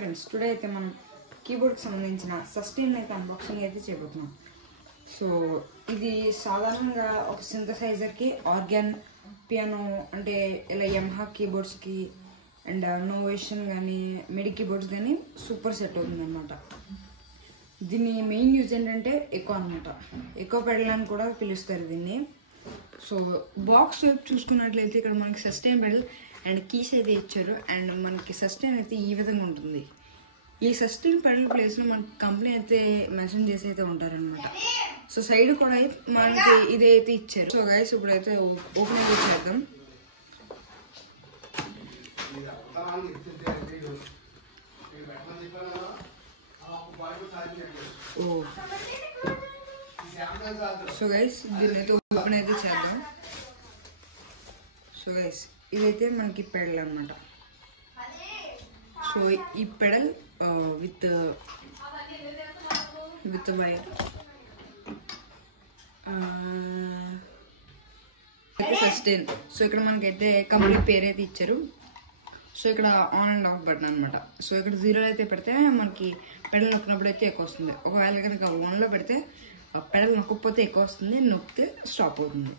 Friends today అయితే మనం కీబోర్డ్కి సంబంధించిన సస్టైన్ అయితే అన్బాక్సింగ్ అయితే చేయబోతున్నాం. సో ఇది సాధారణంగా ఒక సింథసైజర్కి ఆర్గాన్ పియానో అంటే ఇలా యమహా కీబోర్డ్స్కి అండ్ నోవేషన్ కానీ మిడి కీబోర్డ్స్ కానీ సూపర్ సెట్ అవుతుంది అనమాట. దీన్ని మెయిన్ యూజ్ ఏంటంటే ఎకో అనమాట. ఎకో పెడల్ అని కూడా పిలుస్తారు దీన్ని. సో బాక్స్ వైపు చూసుకున్నట్లయితే ఇక్కడ మనకి సస్టైన్ పెడల్ అండ్ కీస్ అయితే ఇచ్చారు. అండ్ మనకి సస్టైన్ అయితే ఈ విధంగా ఉంటుంది. ఈ సస్టైన్ పెడల్ ప్లేస్లో మనకి కంపెనీ అయితే మెన్షన్ చేసి అయితే ఉంటారనమాట. సో సైడ్ కూడా మనకి ఇదైతే ఇచ్చారు. సో గైస్ ఇప్పుడైతే ఓపెన్ అయితే చేద్దాం. సో గైస్ దీన్ని అయితే ఓపెన్ అయితే చేద్దాం. సో గైస్ ఇదైతే మనకి పెడల్ అనమాట. సో ఈ పెడల్ విత్ వైర్ అయితే సస్టైన్. సో ఇక్కడ మనకైతే కంపెనీ పేరు అయితే ఇచ్చారు. సో ఇక్కడ ఆన్ అండ్ ఆఫ్ బటన్ అనమాట. సో ఇక్కడ 0 అయితే పెడితే మనకి పెడల్ నొక్కినప్పుడు అయితే ఎక్కువ వస్తుంది. ఒకవేళ కనుక 1లో పెడితే పెడల్ నొక్కకపోతే ఎక్కువ వస్తుంది, నొక్కితే స్టాప్ అవుతుంది.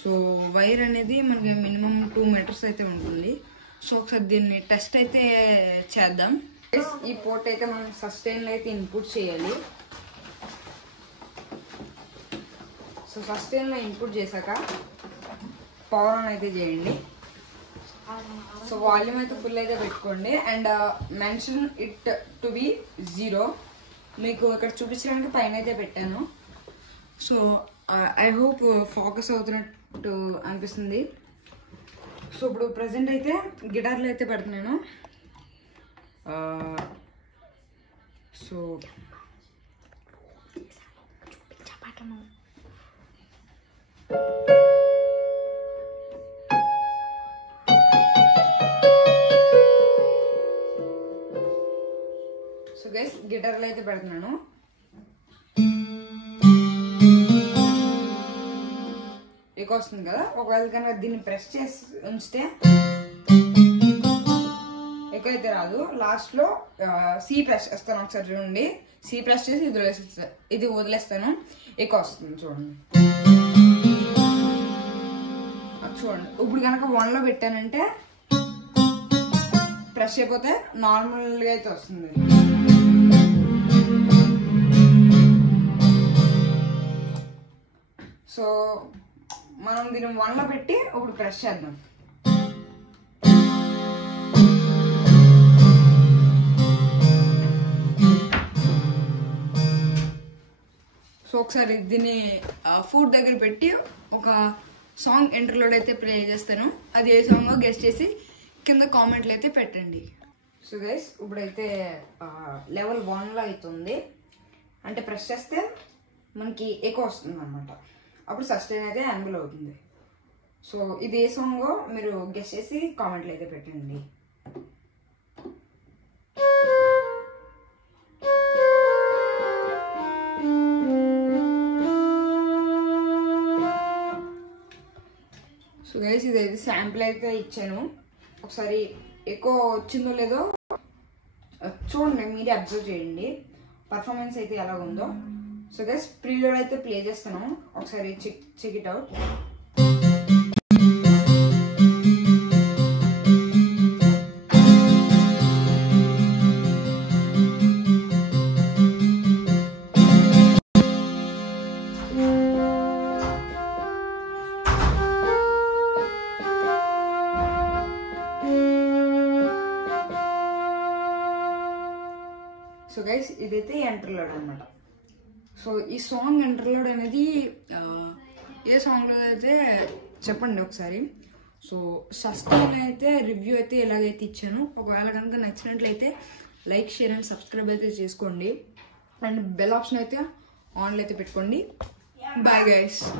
సో వైర్ అనేది మనకి మినిమం 2 మీటర్స్ అయితే ఉంటుంది. సో ఒకసారి దీన్ని టెస్ట్ అయితే చేద్దాం. ఈ పోర్ట్ అయితే మనం సస్టైన్లో అయితే ఇన్పుట్ చేయాలి. సో సస్టైన్లో ఇన్పుట్ చేశాక పవర్ ఆన్ అయితే చేయండి. సో వాల్యూమ్ అయితే ఫుల్ అయితే పెట్టుకోండి and mention it to be 0. మీకు ఇక్కడ చూపించడానికి పైన అయితే పెట్టాను. సో ఐ హోప్ ఫోకస్ అవుతున్నట్టు అనిపిస్తుంది. సో ఇప్పుడు ప్రజెంట్ అయితే గిటార్లో అయితే పెడుతున్నాను. సో సో గైస్ గిటార్లో అయితే పెడుతున్నాను. ఎక్కువ వస్తుంది కదా. ఒకవేళ కనుక దీన్ని ప్రెస్ చేసి ఉంచితే ఎక్కువ అయితే రాదు. లాస్ట్లో సి ప్రెస్ చేస్తాను. ఒకసారి చూడండి. సి ప్రెస్ చేసి ఇది వదిలేస్తాను, ఎక్కువ వస్తుంది. చూడండి ఇప్పుడు కనుక 1లో పెట్టానంటే ప్రెస్ అయిపోతే నార్మల్గా అయితే వస్తుంది. సో మనం దీన్ని 1లో పెట్టి ఇప్పుడు ప్రెస్ చేద్దాం. సో ఒకసారి దీన్ని ఫుడ్ దగ్గర పెట్టి ఒక సాంగ్ ఇంటర్లోడ్ అయితే ప్లే చేస్తాను. అది ఏ సాంగో గెస్ట్ చేసి కింద కామెంట్లు అయితే పెట్టండి. సో గైస్ ఇప్పుడైతే లెవెల్ 1లో అవుతుంది. అంటే ప్రెస్ చేస్తే మనకి ఎక్కువ వస్తుంది అనమాట. అప్పుడు సస్టైన్ అయితే యాన్బుల్ అవుతుంది. సో ఇది ఏ సాంగో మీరు గెస్ట్ చేసి కామెంట్లు అయితే పెట్టండి. సో గైస్ ఇదైతే శాంపుల్ అయితే ఇచ్చాను. ఒకసారి ఎక్కువ వచ్చిందో లేదో చూడండి, మీరే అబ్జర్వ్ చేయండి పర్ఫార్మెన్స్ అయితే ఎలా ఉందో. సో గైస్ ప్రీలోడ్ అయితే ప్లే చేస్తాను. ఒకసారి check it out. So guys ఇదైతే ఎంటర్లోడ్ అనమాట. సో ఈ సాంగ్ ఎంటర్లోడ్ అనేది ఏ సాంగ్లో అయితే చెప్పండి ఒకసారి. సో సస్టైన్ అయితే రివ్యూ అయితే ఎలాగైతే ఇచ్చాను. ఒకవేళ కనుక నచ్చినట్లయితే లైక్, షేర్ అండ్ సబ్స్క్రైబ్ అయితే చేసుకోండి. అండ్ బెల్ ఆప్షన్ అయితే ఆన్లో అయితే పెట్టుకోండి. Bye guys.